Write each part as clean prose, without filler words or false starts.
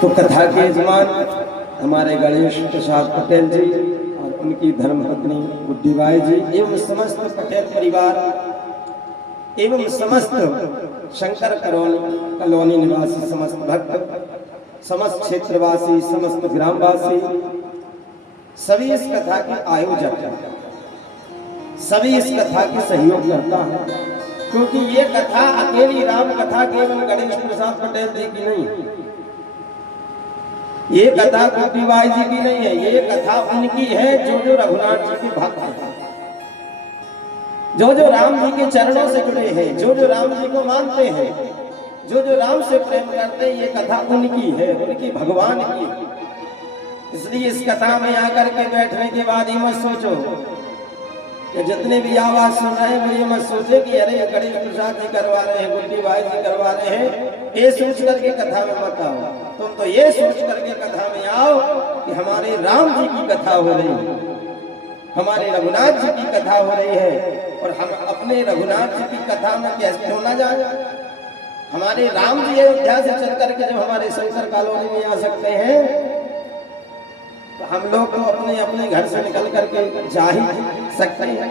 तो कथा के यजमान हमारे गणेश प्रसाद पटेल जी और उनकी धर्मपत्नी गुड्डीबाई जी एवं समस्त पटेल परिवार एवं समस्त शंकर कॉलोनी निवासी समस्त भक्त, समस्त क्षेत्रवासी, समस्त ग्रामवासी, सभी इस कथा के आयोजक, सभी इस कथा के सहयोग करता है, क्योंकि ये कथा अकेली राम कथा केवल गणेश प्रसाद पटेल जी की नहीं, ये कथा गुड्डीबाई जी की नहीं है, ये कथा उनकी है जो रघुनाथ जी के भक्त हैं, जो राम जी के चरणों से जुड़े हैं, जो राम जी को मानते हैं, जो राम से प्रेम करते हैं। ये कथा उनकी है, उनकी भगवान की। इसलिए इस कथा में आकर के बैठने के बाद ये मत सोचो कि जितने भी आवाज सुन रहे हैं वो ये मत सोचे कि अरे गणेश प्रसाद जी करवा रहे हैं, गुड्डीबाई जी करवा रहे हैं, ये सोच करके कथा में मत आओ। तुम तो ये सोच करके कथा में आओ कि हमारे राम जी की कथा हो रही है, हमारे रघुनाथ जी की कथा हो रही है, और हम अपने रघुनाथ जी की कथा में कैसे क्यों ना जाए। हमारे राम जी अयोध्या से चल करके जब हमारे शंकर कॉलोनी में आ सकते हैं, तो हम लोग तो अपने अपने घर से निकल करके जा ही सकते हैं।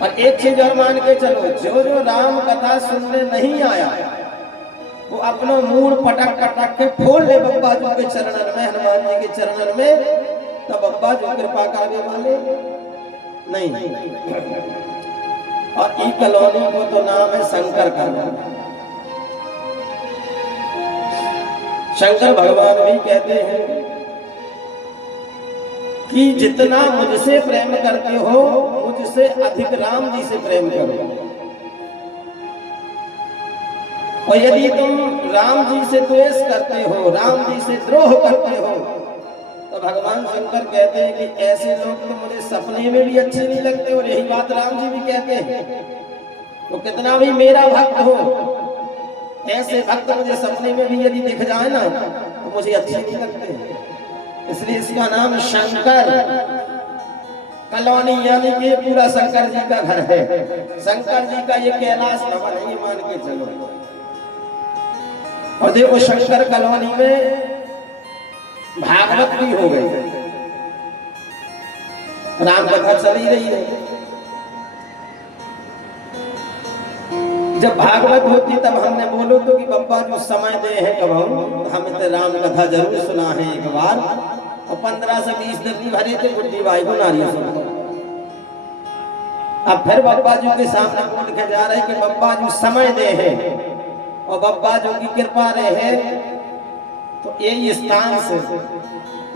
और एक चीज और मान के चलो, जो राम कथा सुनने नहीं आया वो अपना मूड पटक पटक के फोड़ ले बब्बा जी के चरणन में, हनुमान जी के चरणन में, तब बब्बा जी कृपा करने वाले नहीं। और ई कॉलोनी को तो नाम है शंकर कॉलोनी। शंकर भगवान भी कहते हैं कि जितना मुझसे प्रेम करते हो मुझसे अधिक राम जी से प्रेम करो, और यदि तुम राम जी से द्वेष करते हो, राम जी से द्रोह करते हो, तो भगवान शंकर कहते हैं कि ऐसे लोग तो मुझे सपने में भी अच्छे नहीं लगते। और यही बात राम जी भी कहते हैं, तो कितना भी मेरा भक्त हो, ऐसे भक्त मुझे सपने में भी यदि दिख जाए ना तो मुझे अच्छे नहीं लगते। इसलिए इसका नाम शंकर कॉलोनी, यानी कि पूरा शंकर जी का घर है। शंकर जी का ये कैलाश भवन है, ये मान के चलो। और देखो शंकर कॉलोनी में भागवत भी हो गई, राम कथा चली रही है। जब भागवत होती तब हमने बोलो तो कि बब्बा जो समय दे है कब हम तो राम कथा जरूर सुना है एक बार, और 15 से 20 दिन भरे थे गुड्डीबाई को नारियल सुना। अब फिर बब्बा जी के सामने बोल के जा रहे कि बब्बा जो समय दे है और बब्बा जो की कृपा रहे, तो यही स्थान से,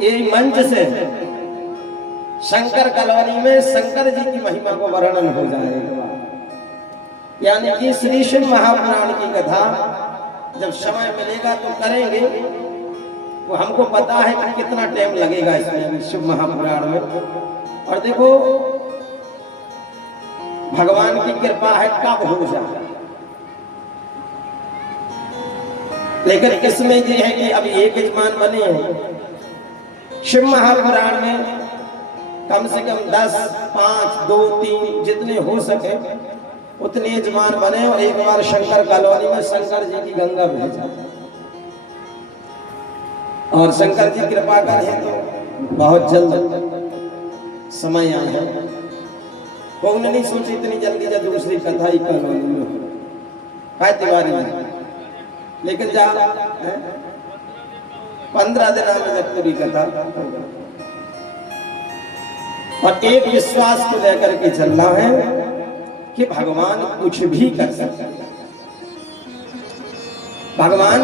यही मंच से शंकर कॉलोनी में शंकर जी की महिमा को वर्णन हो जाएगा। यानी कि श्री शिव महापुराण की कथा जब समय मिलेगा तो करेंगे। वो हमको पता है कि कितना टाइम लगेगा इसमें शिव महापुराण में। और देखो भगवान की कृपा है कब हो जाए, लेकिन इसमें ये है कि अभी एक यजमान बने हैं शिव महापुराण में, कम से कम 10, 5, 2, 3 जितने हो सके उतने यजमान बने, और एक बार शंकर कॉलोनी में शंकर जी की गंगा भेजा, और शंकर जी कृपा करें तो बहुत जल्द समय आया है। कौन नहीं सोची इतनी जल्दी जब दूसरी कथा ही कॉलोनी में है तिवारी में, लेकिन जा 15 दिन में जब पूरी कथा, और एक विश्वास को लेकर के चलना है कि भगवान कुछ भी कर सकते हैं, भगवान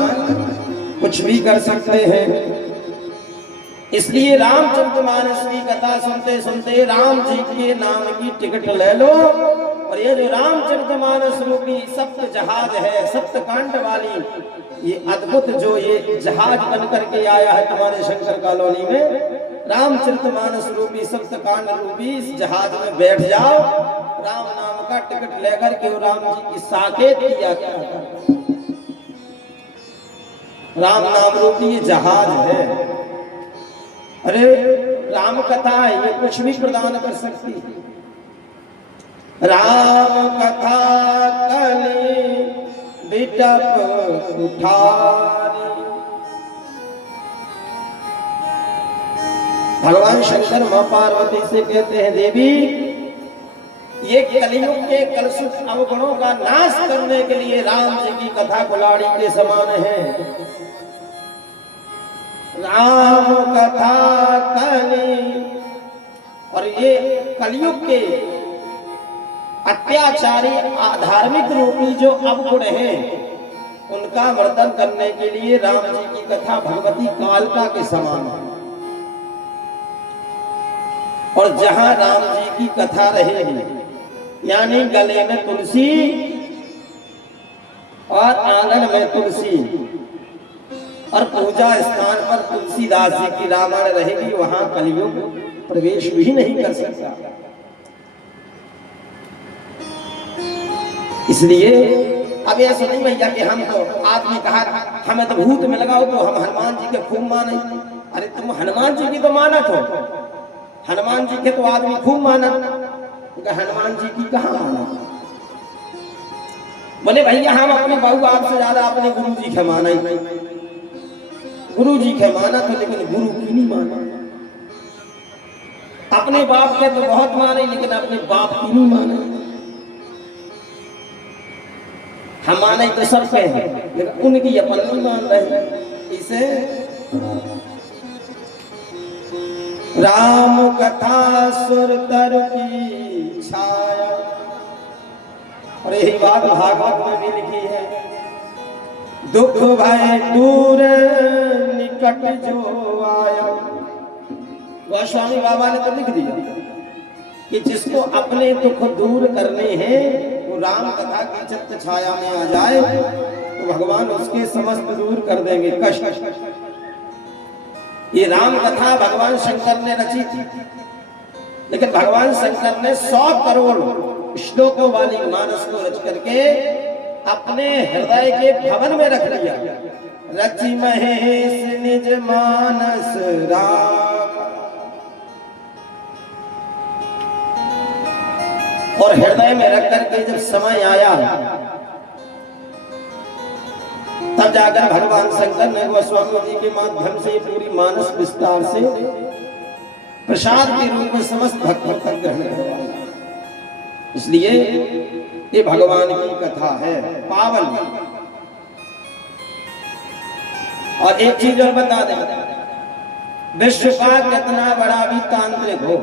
कुछ भी कर सकते हैं। इसलिए रामचरितमानस की कथा सुनते सुनते राम जी के नाम की टिकट ले लो, और ये जो रामचरितमानस रूपी सप्त जहाज है, सप्त कांड वाली ये अद्भुत जो ये जहाज बन करके आया है तुम्हारे शंकर कॉलोनी में, रामचरितमानस रूपी सप्त कांड रूपी इस जहाज में बैठ जाओ, राम नाम का टिकट लेकर के राम जी की साकेत किया करता। राम नाम रूपी ये जहाज है। अरे राम कथा है, ये कुछ भी प्रदान कर सकती है। राम कथा कली बिटप उठारी, भगवान शंकर मां पार्वती से कहते हैं, देवी ये कलयुग के कलुषित अवगुणों का नाश करने के लिए राम जी की कथा कुल्हाड़ी के समान है। राम कथा कली, और ये कलयुग के अत्याचारी अधार्मिक रूपी जो अवगुण हैं उनका वर्णन करने के लिए राम जी की कथा भगवती कालका के समान है। और जहां राम जी की कथा रहेगी, यानी गले में तुलसी और आंगन में तुलसी और पूजा स्थान पर तुलसीदास जी की रामायण रहेगी, वहां कलयुग प्रवेश भी नहीं कर सकता। इसलिए अब यह सुनी भैया कि हम तो आदमी कहा हमें तो भूत में लगाओ तो हम हनुमान जी के खूब माने। अरे तुम हनुमान जी की तो माना, तो हनुमान जी के तो आदमी खूब माना, हनुमान जी की कहाँ माना? बोले भैया हम अपने बाबू आपसे ज्यादा अपने गुरु जी के माना ही, गुरु जी के माना तो, लेकिन गुरु की नहीं माना। अपने बाप के तो बहुत माने, लेकिन अपने बाप की नहीं माना। हम माने तो सब पे हैं, लेकिन उनकी अपन नहीं मान रहे। इसे राम कथा सुर तर की छाया, और यही बात भागवत में भी लिखी है, दुख भय दूर निकट जो आया। गोस्वामी बाबा ने तो लिख दिया कि जिसको अपने दुख दूर करने हैं वो राम कथा की छत्र छाया में आ जाए तो भगवान उसके समस्त दूर कर देंगे कष्ट। ये राम कथा भगवान शंकर ने रची थी, लेकिन भगवान शंकर ने 100 करोड़ श्लोकों वाली मानस को रच करके अपने हृदय के भवन में रख लिया। रचि महेश निज मानस राम, और हृदय में रख करके जब समय आया तब जाकर भगवान शंकर ने गोस्वामी जी के माध्यम से पूरी मानस विस्तार से प्रसाद के रूप में समस्त भक्तों तक ग्रहण करवाया। इसलिए ये भगवान की कथा है पावन। और एक चीज और बता दें, विश्व का कितना बड़ा भी तांत्रिक हो,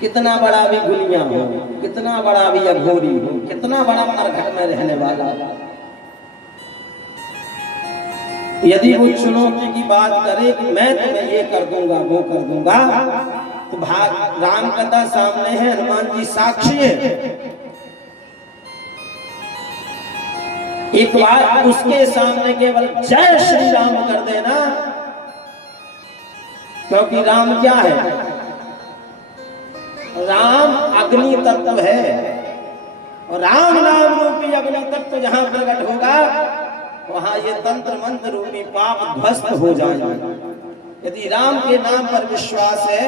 कितना बड़ा भी गुनिया हो, कितना बड़ा भी अघोरी हो, कितना बड़ा मरघट में रहने वाला, यदि वो चुनौती की बात करे कि मैं तुम्हें ये कर दूंगा वो कर दूंगा, तो भाग राम कथा सामने है, हनुमान जी साक्षी है। एक बार उसके सामने केवल जय श्री राम कर देना, क्योंकि राम क्या है? राम अग्नि तत्व है, और राम नाम रूपी अग्नि तत्व जहां प्रकट होगा वहां ये तंत्र मंत्र रूपी पाप ध्वस्त हो जाएगा। यदि राम के नाम पर विश्वास है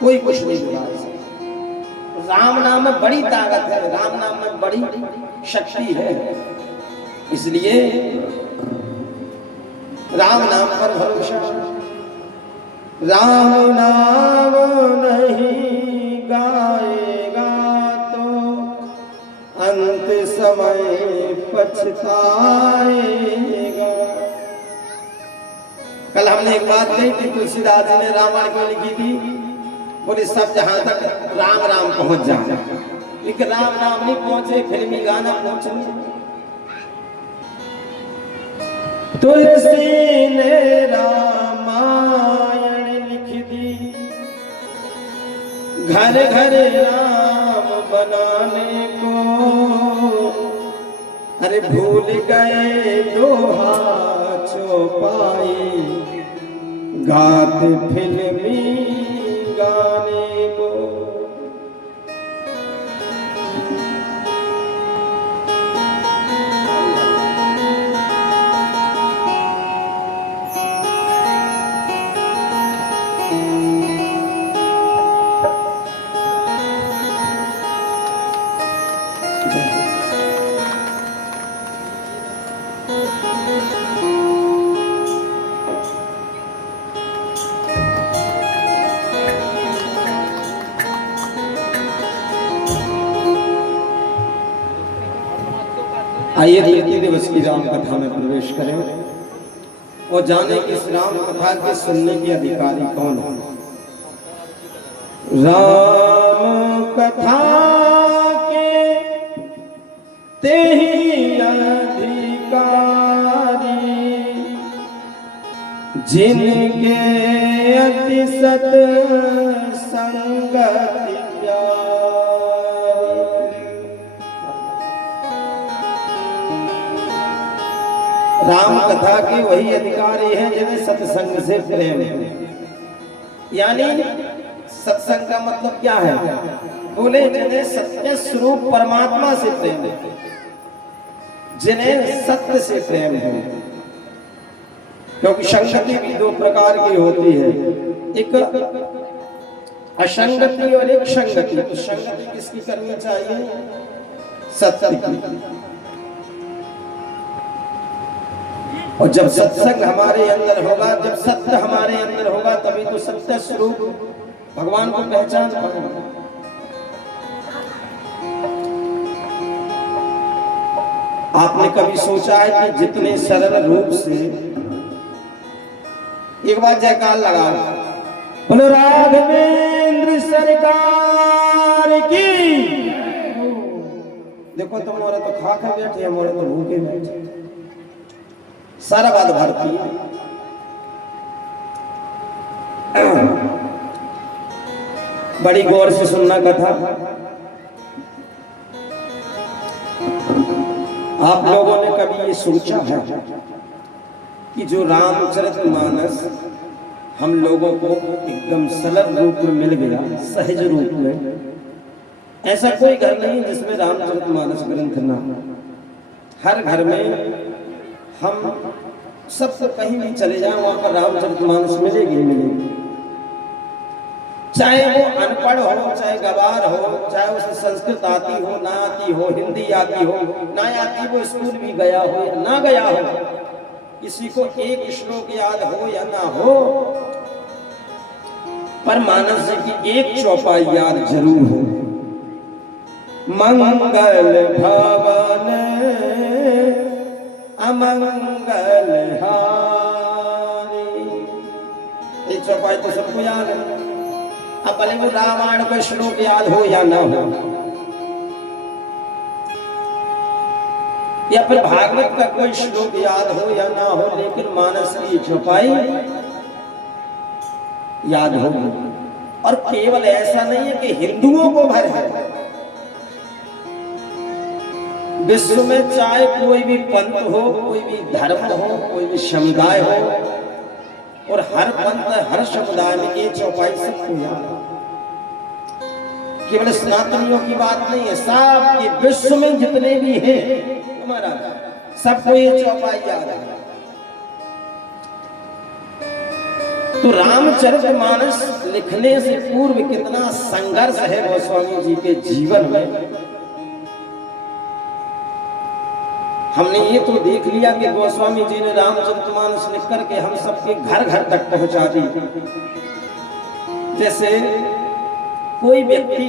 कोई कुछ नहीं बिगाड़ सकता। राम नाम में बड़ी ताकत है, राम नाम में बड़ी शक्ति है। इसलिए राम नाम पर भरोसा। राम नाम नहीं गाएगा तो अंत समय पछताएगा। कल हमने एक बात कही थी, तुलसीदास जी ने रामायण क्यों लिखी थी? बोले सब जहां तक राम राम पहुंच जाए, लेकिन राम नाम नहीं पहुंचे, फिल्मी गाना पहुंचे। तुलसी ने रामायण लिख दी, घर घर राम बनाने को, अरे भूल गए दोहा चौपाई, गाते फिल्मी गाने को। आइए तृतीय दिवस की राम कथा में प्रवेश करें और जाने कि इस राम कथा के सुनने के अधिकारी कौन है। राम कथा के ते ही अधिकारी जिनके अति सत संगति राम कथा के वही अधिकारी हैं जिन्हें सत्संग से प्रेम है। यानी सत्संग का मतलब क्या है? बोले जिन्हें सत्य स्वरूप परमात्मा से प्रेम है, जिन्हें सत्य से प्रेम है। क्योंकि संगति भी दो प्रकार की होती है, एक असंगति और एक संगति। तो संगति किसकी करनी चाहिए? सत्य की। और जब सत्संग हमारे अंदर होगा, जब सत्य हमारे अंदर होगा, तभी तो सत्य स्वरूप भगवान को पहचान पाएंगे। आपने कभी सोचा है कि जितने सरल रूप से, एक बार जयकार लगाओ, बोलो राघवेंद्र सरकार की। देखो तुम मोरे तो खा खा बैठे, मोरे तो भूखे बैठे, सारा बात भरती है। बड़ी गौर से सुनना कथा। आप लोगों ने कभी ये सोचा है कि जो रामचरितमानस हम लोगों को एकदम सरल रूप में मिल गया, सहज रूप में, ऐसा कोई घर नहीं जिसमें रामचरितमानस ग्रंथ ना हो। हर घर में हम सबसे कहीं भी चले जाएं, वहां पर रामचरितमानस मिलेगी मिलेगी। चाहे वो अनपढ़ हो, चाहे गवार हो, चाहे उसे संस्कृत आती हो ना आती हो, हिंदी आती हो ना आती हो, स्कूल भी गया हो या ना गया हो, किसी को एक श्लोक याद हो या ना हो, पर मानस जी की एक चौपाई याद जरूर हो। मंगल भवन अमंगल हारी, ये चौपाई तो सबको याद है। अब भले वो रामायण का श्लोक याद हो या ना हो, या फिर भागवत का कोई श्लोक याद हो या ना हो, लेकिन मानस की चौपाई याद होगी। और केवल ऐसा नहीं है कि हिंदुओं को भर है, विश्व में चाहे कोई भी पंथ हो, कोई भी धर्म हो, कोई भी समुदाय हो, और हर पंथ हर समुदाय में ये चौपाई सबको याद है। केवल सनातनियों की बात नहीं है, सब ये विश्व में जितने भी हैं हमारा सबको ये चौपाई याद है। तो रामचरितमानस लिखने से पूर्व कितना संघर्ष है गोस्वामी जी के जीवन में। हमने ये तो देख लिया कि गोस्वामी जी ने रामचरितमानस लिख करके हम सबके घर घर तक पहुंचा दी। जैसे कोई व्यक्ति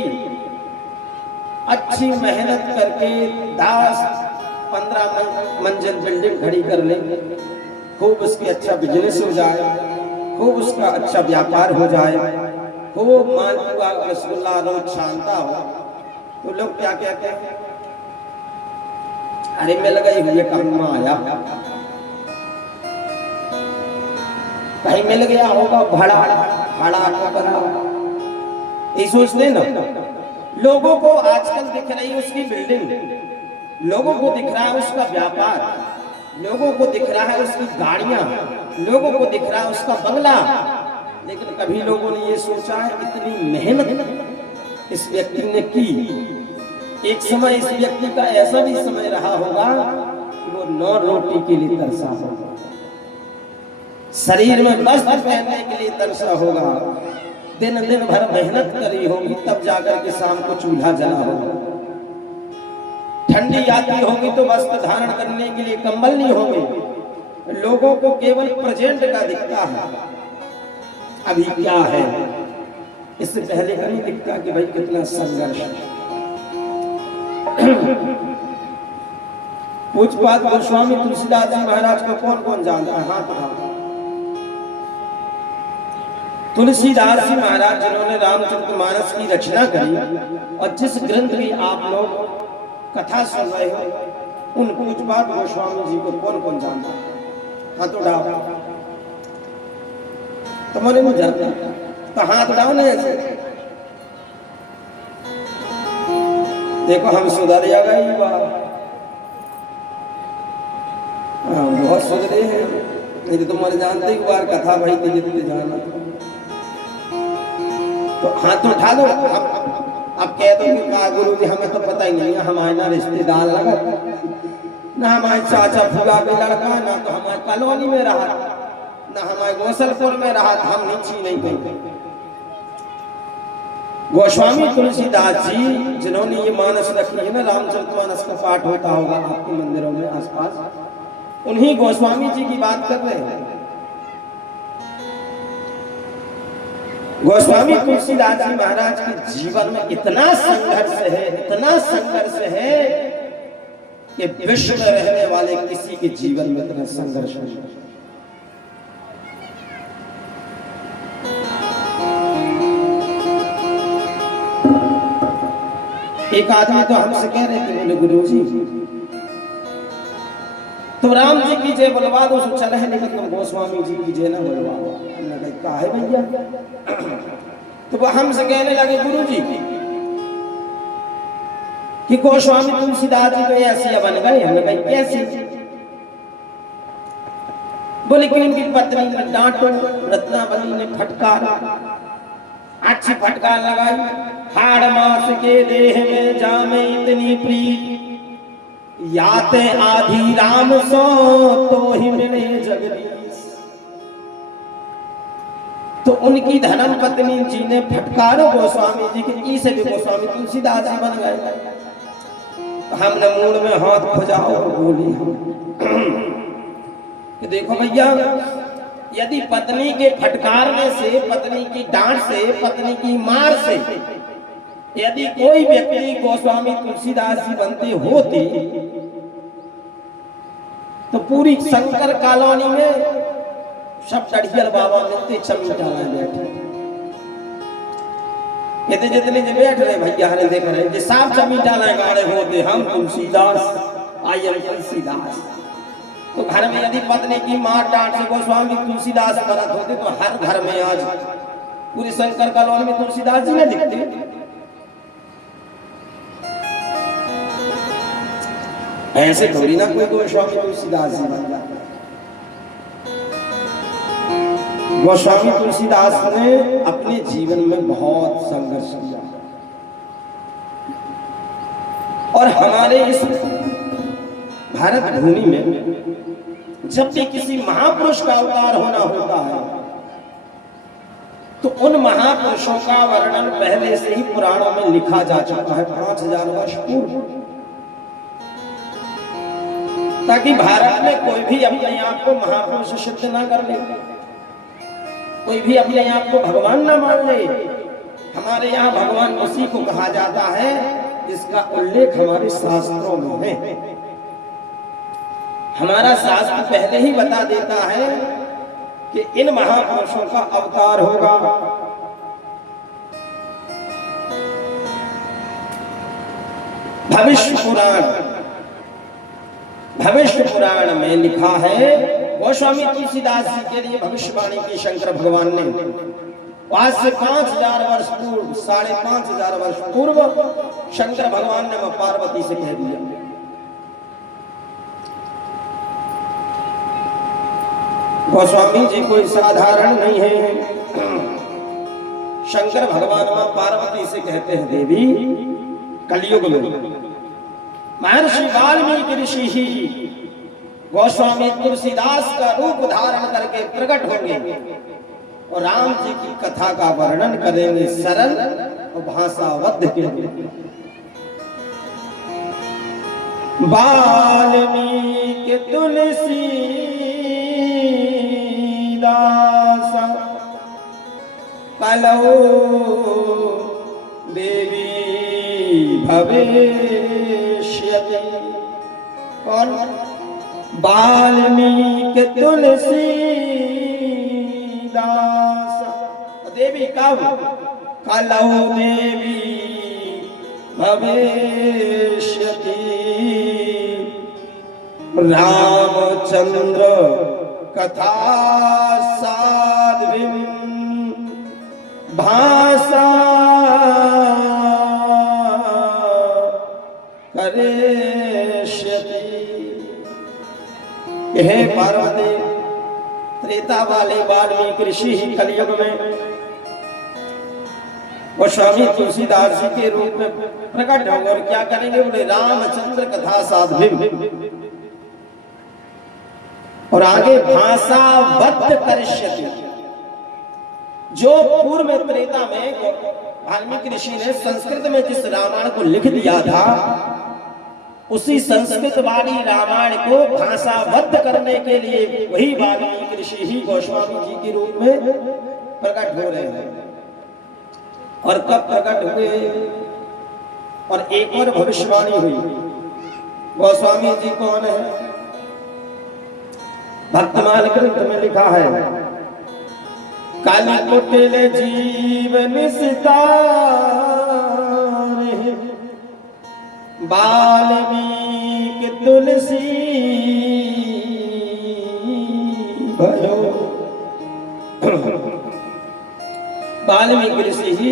अच्छी मेहनत करके 10-15 मंजिल बिल्डिंग खड़ी कर ले, खूब उसकी अच्छा बिजनेस हो जाए, खूब उसका अच्छा व्यापार हो जाए, खूब मालपुआ रसगुल्ला रोज छानता हो, तो लोग क्या कहते हैं? अरे मिल गई हुई कहाँ आया, कहीं मिल गया होगा भाड़ा भाड़ा को करा, ये सोचते ना। लोगों को आजकल दिख रही है उसकी बिल्डिंग, लोगों को दिख रहा है उसका व्यापार, लोगों को दिख रहा है उसकी गाड़ियां, लोगों को दिख रहा है उसका बंगला, लेकिन कभी लोगों ने ये सोचा है इतनी मेहनत इस व्यक्ति ने की। एक समय इस व्यक्ति का ऐसा भी समय रहा होगा कि वो 9 रोटी के लिए तरसा होगा, शरीर में वस्त्र पहनने के लिए तरसा होगा, दिन दिन भर मेहनत करी होगी, तब जाकर के शाम को चूल्हा जला होगा। ठंडी आती होगी तो वस्त्र धारण करने के लिए कंबल नहीं होंगे। लोगों को केवल प्रेजेंट का दिखता है, अभी क्या है, इससे पहले का नहीं दिखता कि भाई कितना संघर्ष है। पूज्यपाद गोस्वामी तुलसीदास जी महाराज को कौन कौन जानता है? हाथ उठाओ। तुलसीदास जी महाराज जिन्होंने रामचरितमानस की रचना करी और जिस ग्रंथ की आप लोग कथा सुन रहे हो, उन पूज्यपाद गोस्वामी जी को कौन कौन जानता है? हाथ उठाओ। तुम्हारे नहीं जानता तो हाथ उठाओ ना ऐसे। देखो हम सुधर जाएगा ये बात। बहुत सुधरे हैं, नहीं तो तुम्हारे जानते ही बार कथा भाई तो जितने जाना तो हाथ तो उठा दो। अब कह दो कि कहा गुरु जी हमें तो पता ही नहीं है, हमारे ना रिश्तेदार लगा ना हमारे चाचा फुगा के लड़का, ना तो हमारे कॉलोनी में रहा, ना हमारे गोसलपुर में रहा, हम नीची नहीं गए। गोस्वामी तुलसीदास जी जिन्होंने ये मानस रखी है ना, रामचरितमानस का पाठ होता होगा आपके मंदिरों में आसपास, उन्हीं गोस्वामी जी की बात कर रहे हैं। गोस्वामी तुलसीदास जी महाराज के जीवन में इतना संघर्ष है कि विश्व में रहने वाले किसी के जीवन में इतना संघर्ष नहीं। एक आदमी तो हमसे कह रहे थे, बोले गुरुजी तुम राम जी की जय बुलवा दो, चल है, लेकिन तुम गोस्वामी जी की जय ना बुलवाओ। हमने कहा क्या है भैया? तो वो हमसे कहने लगे गुरुजी कि गोस्वामी तुलसीदास जी तो ऐसे बन गए। हमने कहा कैसे? बोले कि उनकी पत्नी ने डांटो, रत्नावली ने फटकारा, अच्छी फटकार लगाई, हाड़ मास के देह में जामे इतनी प्रीत, याते आधी राम सो तो ही मिले जगदीश। तो उनकी धर्म पत्नी जी ने फटकारो गोस्वामी जी के, ई से भी गोस्वामी तुलसीदास जी बन गए। तो हमने मूड में हाथ खुजाओ और बोली कि देखो भैया, यदि पत्नी के फटकारने से, पत्नी की डांट से, पत्नी की मार से यदि कोई व्यक्ति गोस्वामी तुलसीदास जी बनते होते तो पूरी शंकर कॉलोनी में सब डढ़ियल बाबा मिलते चमीटा लाए बैठे। कहते जितने जो बैठ रहे भैया हरे देख रहे जो साफ चमीटा लाए गाड़े होते, हम तुलसीदास, आई एम तुलसीदास। तो घर में यदि पत्नी की मार डांट से गोस्वामी तुलसीदास बनत होते तो हर घर में आज पूरी शंकर कॉलोनी में तुलसीदास जी ने दिखते। ऐसे थोड़ी ना कोई गोस्वामी तुलसीदास जी बन जाता। गोस्वामी तुलसीदास ने अपने जीवन में बहुत संघर्ष किया और हमारे इस भारत भूमि में जब भी किसी महापुरुष का अवतार होना होता है तो उन महापुरुषों का वर्णन पहले से ही पुराणों में लिखा जा चुका है 5000 वर्ष पूर्व, ताकि भारत में कोई भी अपने आप को महापुरुष सिद्ध ना कर ले, कोई भी अपने आप को भगवान ना मान ले। हमारे यहाँ भगवान उसी को कहा जाता है जिसका उल्लेख हमारे शास्त्रों में है। हमारा शास्त्र पहले ही बता देता है कि इन महापुरुषों का अवतार होगा। भविष्य पुराण में लिखा है, गोस्वामी तुलसीदास जी के लिए भविष्यवाणी की शंकर भगवान ने आज से 5000 वर्ष पूर्व, 5500 वर्ष पूर्व शंकर भगवान ने पार्वती से कह दिया। गोस्वामी जी कोई साधारण नहीं है। शंकर भगवान मां पार्वती से कहते हैं, देवी कलयुग में महर्षि वाल्मीकि ऋषि ही गोस्वामी तुलसीदास का रूप धारण करके प्रकट होंगे और राम जी की कथा का वर्णन करेंगे सरल और भाषावद्ध के। वाल्मीकि तुलसीदास कलौ देवी भविष्यति कौन? वाल्मीकि तुलसीदास। देवी कब? कलौ देवी भविष्यति। रामचंद्र कथा साध्वीं भाषा करिष्यति। हे पार्वती, त्रेता वाले वाल्मीकि ऋषि ही कलयुग में वो स्वामी तुलसीदास जी के रूप में प्रकट होंगे और क्या करेंगे? बोले रामचंद्र कथा साध्वीं, और आगे भाषावत् करिष्यति। जो पूर्व में त्रेता में वाल्मीकि ऋषि ने संस्कृत में जिस रामायण को लिख दिया था, उसी संस्कृत वाली रामायण को भाषाबद्ध करने के लिए वही वाल्मीकि ऋषि ही गोस्वामी जी के रूप में प्रकट हो रहे हैं। और कब प्रकट हुए? और एक और भविष्यवाणी हुई। गोस्वामी जी कौन है? भक्तमाल ग्रंथ में लिखा है, काली कुटिल जीवन सितारे, वाल्मीकि तुलसी भयो। वाल्मीकि ऋषि ही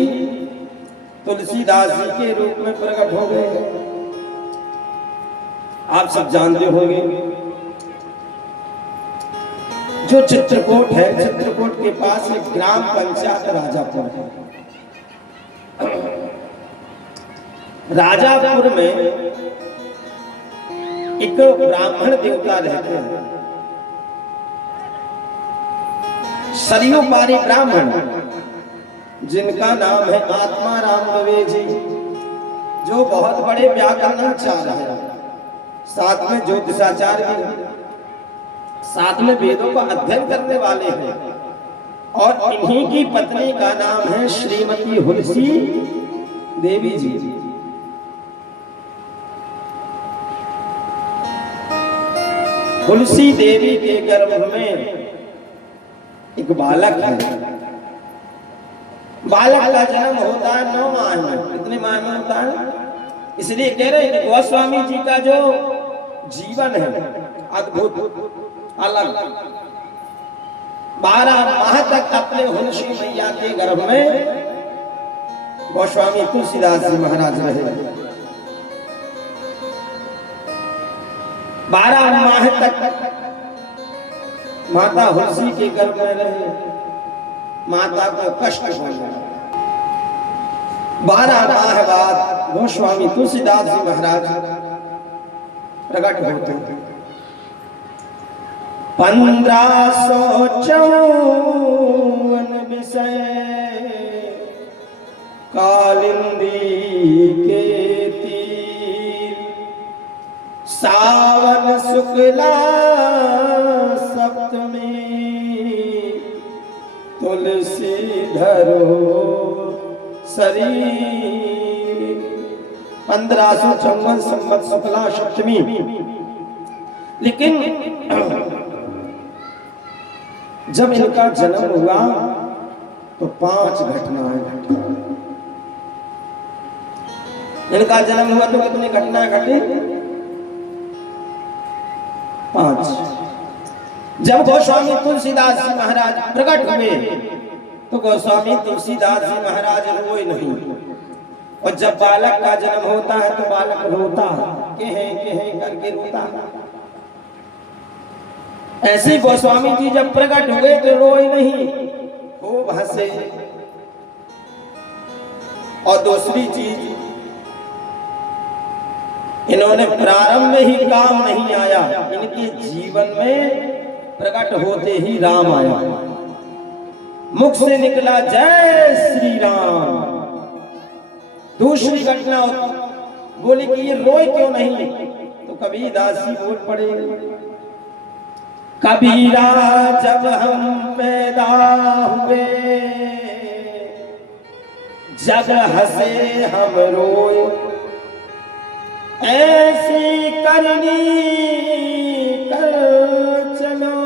तुलसीदास जी के रूप में प्रकट हो गए। आप सब जानते होंगे जो चित्रकूट है, चित्रकूट के पास एक ग्राम पंचायत राजापुर है। राजापुर में एक ब्राह्मण देवता रहते हैं, सरयू पारी ब्राह्मण, जिनका नाम है आत्मा राम दवे जी, जो बहुत बड़े व्याकरणाचार्य हैं, साथ में ज्योतिषाचार्य भी हैं, साथ में वेदों का अध्ययन करने वाले हैं। और इन्हीं की पत्नी का नाम है श्रीमती हुलसी देवी जी। हुलसी देवी के गर्भ में एक बालक है। बालक का जन्म होता है 9 माह में। कितने माह में होता है? इसलिए कह रहे हैं कि गोस्वामी जी का जो जीवन है अद्भुत, अलग। 12 माह तक अपने हुलसी मैया के गर्भ में गोस्वामी तुलसीदास जी महाराज रहे। 12 माह तक माता हुलसी के गर्भ में रहे। माता को कष्ट हो गया। 12 माह बाद गोस्वामी तुलसीदास जी महाराज प्रकट होते हैं। 1554 विषय कालिंदी के तीर, सावन शुक्ला सप्तमी, तुलसी धरो शरीर। 1554 संवत शुक्ला सप्तमी। लेकिन जब इनका जन्म हुआ तो 5 घटनाएं घटी। इनका जन्म हुआ तो कितनी घटनाएं घटी? 5। जब गोस्वामी तुलसीदास जी महाराज प्रकट हुए तो गोस्वामी तुलसीदास जी महाराज रोए नहीं। और जब बालक का जन्म होता है तो बालक रोता, कहे करके रोता। ऐसे गोस्वामी जी जब प्रकट हुए तो रोए नहीं, खूब हंसे। और दूसरी चीज, इन्होंने प्रारंभ में ही काम नहीं आया, इनके जीवन में प्रकट होते ही राम आया। मुख से निकला जय श्री राम। दूसरी घटना बोले कि ये रोए क्यों नहीं? तो कबीरदास जी बोल पड़े, कबीरा जब हम पैदा हुए, जग हंसे हम रोए। ऐसी करनी कर चलो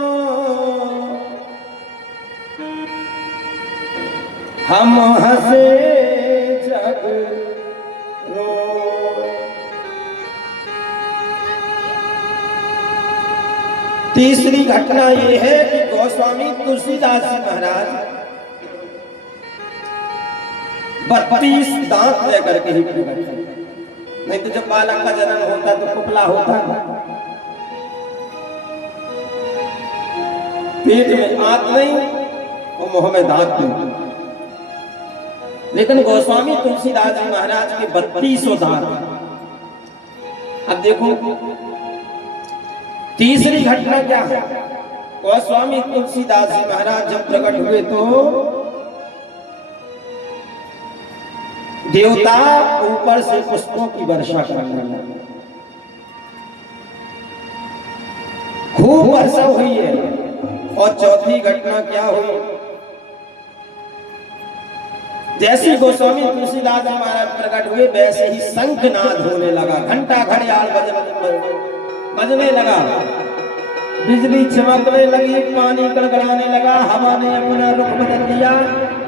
हम हंसे जग रो। तीसरी घटना ये है कि गोस्वामी तुलसीदास जी महाराज 32 दांत लेकर के ही प्रकट हुए। नहीं तो जब बालक का जन्म होता तो कुपला होता है, पेट में आंत नहीं और मुंह में दांत नहीं। लेकिन गोस्वामी तुलसीदास जी महाराज के 32 दांत। अब देखो तीसरी घटना क्या है। गोस्वामी तुलसीदास जी महाराज जब प्रकट हुए तो देवता ऊपर से पुष्पों की वर्षा करने लगे। खूब वर्षा हुई है। और चौथी घटना क्या हुई, जैसे गोस्वामी तुलसीदास जी महाराज प्रकट हुए वैसे ही शंखनाद होने लगा, घंटा घड़ियाल बजने लगा, बिजली चमकने लगी, पानी गड़गड़ाने लगा, हवा ने अपना रुख बदल दिया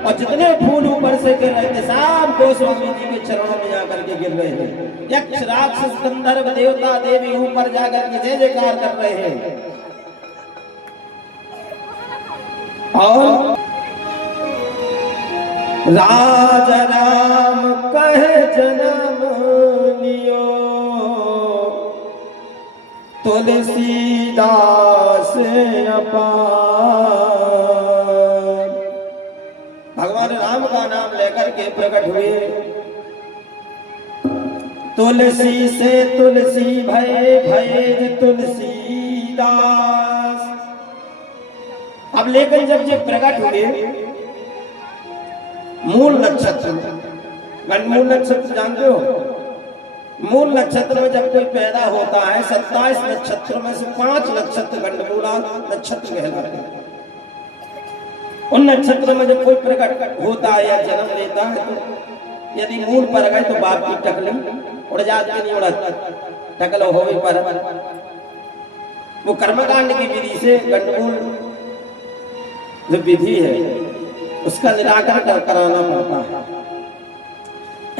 और जितने फूल ऊपर से गिर रहे थे सब गोस्वामी जी के चरणों में जाकर के गिर रहे थे। यक्ष राक्षस गंधर्व देवता देवी ऊपर जाकर के जय जयकार कर रहे हैं। और राजा राम कहे जन्म लियो तुलसीदास अपार। भगवान राम का नाम लेकर के प्रकट हुए। तुलसी से तुलसी भये भये तुलसीदास। अब लेकिन जब ये प्रकट हुए मूल नक्षत्र में, मूल नक्षत्र जानते हो, मूल नक्षत्र में जब कोई पैदा होता है 27 नक्षत्र में से 5 नक्षत्र गंडमूला नक्षत्र कहलाते हैं। उन नक्षत्र में जब कोई प्रकट होता है या जन्म लेता है तो यदि मूल पर गए तो बाप की टकली उड़ जाती, नहीं उड़ती, टकल हो पर वो कर्मकांड की विधि से गंडमूल जो विधि है उसका निराकरण कराना पड़ता है।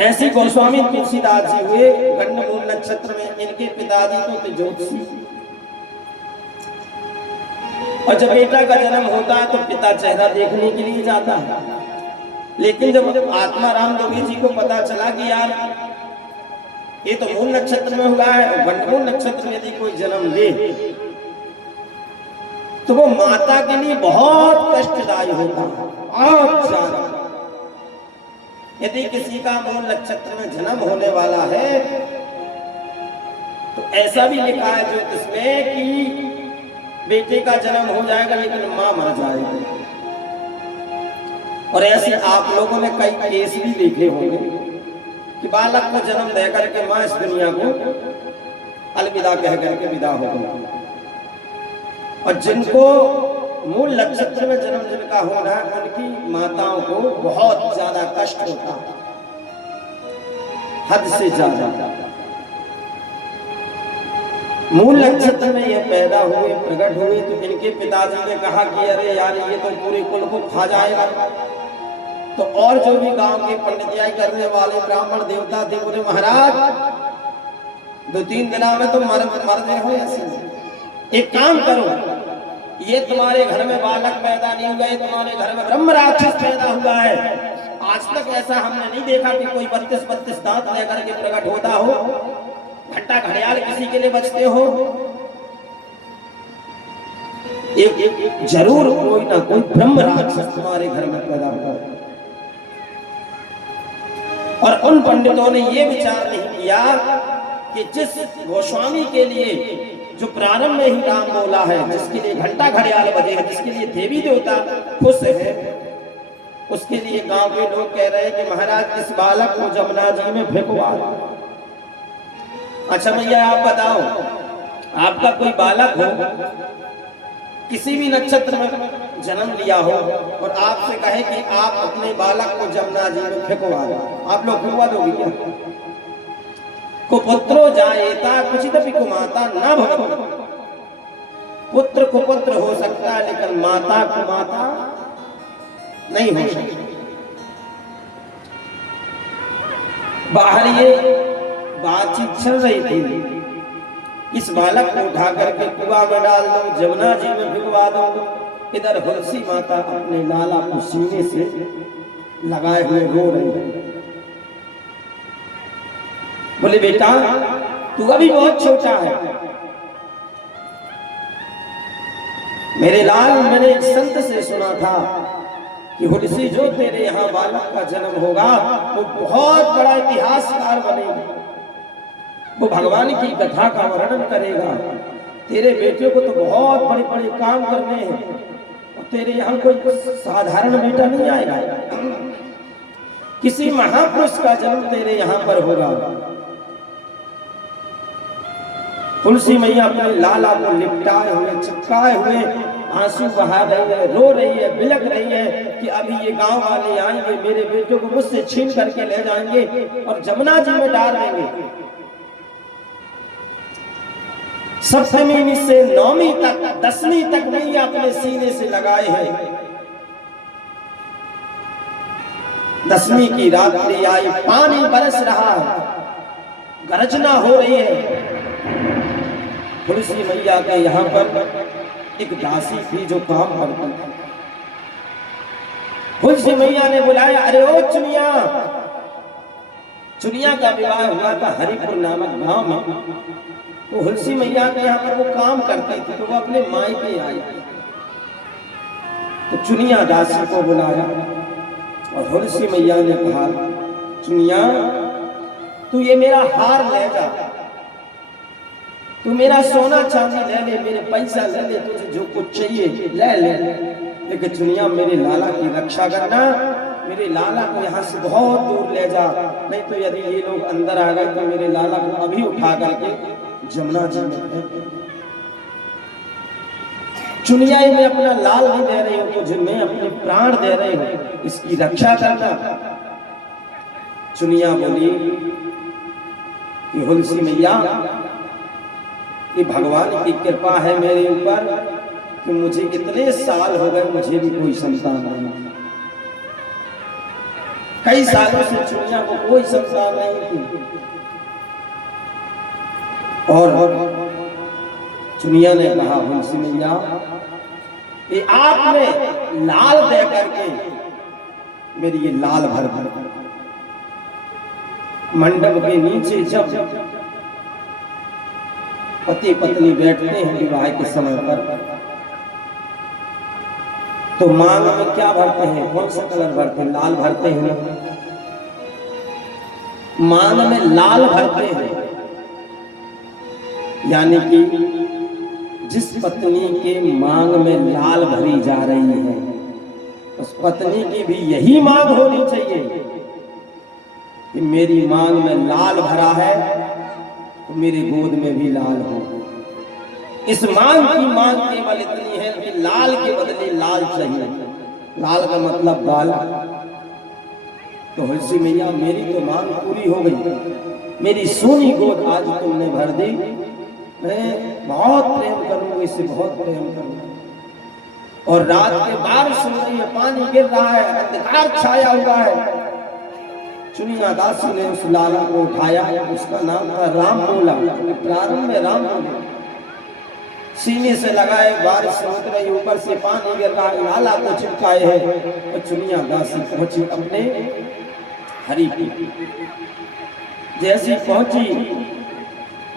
ऐसे गोस्वामी तुलसीदास जी हुए गंडमूल नक्षत्र में। इनके पिताजी तो थे ज्योतिषी और जब बेटा का जन्म होता है तो पिता चेहरा देखने के लिए जाता है। लेकिन जब आत्मा राम जोगी जी को पता चला कि यार ये तो मूल नक्षत्र में हुआ है और गंडमूल नक्षत्र में यदि कोई जन्म ले तो वो माता के लिए बहुत कष्टदायी होता है, बहुत ज्यादा। यदि किसी का मूल नक्षत्र में जन्म होने वाला है तो ऐसा भी लिखा है ज्योतिष में कि बेटे का जन्म हो जाएगा लेकिन मां मर जाएगी। और ऐसे आप लोगों ने कई केस भी देखे होंगे कि बालक को जन्म देकर के मां इस दुनिया को अलविदा कह करके विदा हो गई। और जिनको मूल नक्षत्र में जन्म जिनका हो रहा है उनकी माताओं को बहुत ज्यादा कष्ट होता है, हद से ज्यादा। मूल नक्षत्र में ये पैदा हुए प्रकट हुए तो इनके पिताजी ने कहा कि अरे यार ये तो पूरे कुल को खा जाएगा। तो और जो भी गांव के पंडितियाई करने वाले ब्राह्मण देवता थे बोले महाराज 2-3 दिनों में तो मर गए हो। ऐसे एक काम करो, ये तुम्हारे घर में बालक पैदा नहीं हुआ है, तुम्हारे घर में ब्रह्म राक्षस पैदा हुआ है। आज तक ऐसा हमने नहीं देखा कि कोई 32 दांत लेकर के प्रकट होता हो, घंटा घड़ियाल किसी के लिए बचते हो। एक जरूर कोई ना कोई ब्रह्म राक्षस तुम्हारे घर में पैदा हुआ। और उन पंडितों ने ये विचार नहीं किया कि जिस गोस्वामी के लिए जो प्रारंभ में ही राम बोला है, जिसके लिए घंटा घड़ियाल बजे है, जिसके लिए देवी देवता खुश है, उसके लिए गांव के लोग कह रहे हैं कि महाराज इस बालक को जमुना जी में फेंकवा दो। अच्छा भैया आप बताओ, आपका कोई बालक हो किसी भी नक्षत्र में जन्म लिया हो और आपसे कहे कि आप अपने बालक को जमुना जी में फेंकवा दो, आप लोग फेंकवा दोगे क्या? कुपुत्रो जायेता कुचिदपि कुमाता न भवति। पुत्र कुपुत्र हो सकता है लेकिन माता कुमाता नहीं हो सकती। बाहर ये बातचीत चल रही थी, इस बालक को उठा करके कुआं में डाल दो, जमुना जी में भिगवा दो। इधर तुलसी माता अपने लाला को सीने से लगाए हुए रो रही है। बोले बेटा तू अभी बहुत छोटा है। मेरे लाल, मैंने एक संत से सुना था कि हुलसी जो तेरे यहाँ बालक का जन्म होगा वो बहुत बड़ा इतिहासकार बनेगा, वो भगवान की कथा का वर्णन करेगा। तेरे बेटे को तो बहुत बड़े बड़े काम करने हैं और तेरे यहाँ कोई साधारण बेटा नहीं आएगा, किसी महापुरुष का जन्म तेरे यहाँ पर होगा। तुलसी मैया अपने लाला को लिपटाए हुए, चिपकाए हुए आंसू बहा रही है, रो रही है, बिलक रही है कि अभी ये गांव वाले आएंगे, मेरे बेटे को मुझसे छीन करके ले जाएंगे और जमुना जी में डाल देंगे। सप्तमी से नौवीं तक, 10वीं तक मैया अपने सीने से लगाए हैं। 10वीं की रात्रि आई, पानी बरस रहा है, गर्जना हो रही है। तुलसी मैया के यहाँ पर एक दासी थी जो काम करती थी। तुलसी मैया ने बुलाया, अरे ओ चुनिया। चुनिया का विवाह हुआ था हरिपुर नामक गांव में। तो तुलसी मैया के यहाँ पर वो काम करती थी, तो वो अपने मायके आई। तो चुनिया दासी को बुलाया और तुलसी मैया ने कहा, चुनिया तू ये मेरा हार ले जा, तू मेरा सोना चांदी ले ले, मेरे पैसा ले ले, तुझे जो कुछ चाहिए ले ले, लेकिन चुनिया मेरे लाला की रक्षा करना, मेरे लाला को यहाँ से बहुत दूर ले जा, नहीं तो यदि ये लोग अंदर आ गए तो मेरे लाला को अभी उठा करके जमुना जी में। चुनिया मैं अपना लाल नहीं दे रही हूँ तुझे, मैं अपने प्राण दे रही हूँ, इसकी रक्षा करना। चुनिया बोली कि तुलसी मैया कि भगवान की कृपा है मेरे ऊपर कि मुझे इतने साल हो गए, मुझे भी कोई संतान नहीं। कई सालों से चुनिया को कोई संतान नहीं थी। और चुनिया ने कहा, तुलसी मैया कि आपने लाल दे करके मेरी ये लाल भर मंडप के नीचे जब पति पत्नी बैठते हैं विवाह के समय पर, तो मांग में क्या भरते हैं, कौन सा कलर भरते हैं? लाल भरते हैं। मांग में लाल भरते हैं, यानी कि जिस पत्नी के मांग में लाल भरी जा रही है उस पत्नी की भी यही मांग होनी चाहिए कि मेरी मांग में लाल भरा है तो मेरी गोद में भी लाल हो। इस मांग की मांग केवल इतनी है कि लाल के बदले लाल चाहिए। लाल का मतलब बाल। तो तुलसी मैया मेरी तो मांग पूरी हो गई, मेरी सोनी गोद आज तुमने भर दी, मैं बहुत प्रेम करूंगा, इससे बहुत प्रेम करूंगा। और रात के बारिश हो रही है, पानी गिर रहा है, अंधकार छाया हुआ है। चुनिया दासी ने उस लाला को उठाया, उसका नाम था राम बोला, प्रारंभ में राम बोले, सीने से लगाए, बारिश होत रही, ऊपर से पानी गिर रहा है, लाला को चिपकाए है। और चुनिया दासी पहुंची अपने हरि की। जैसी पहुंची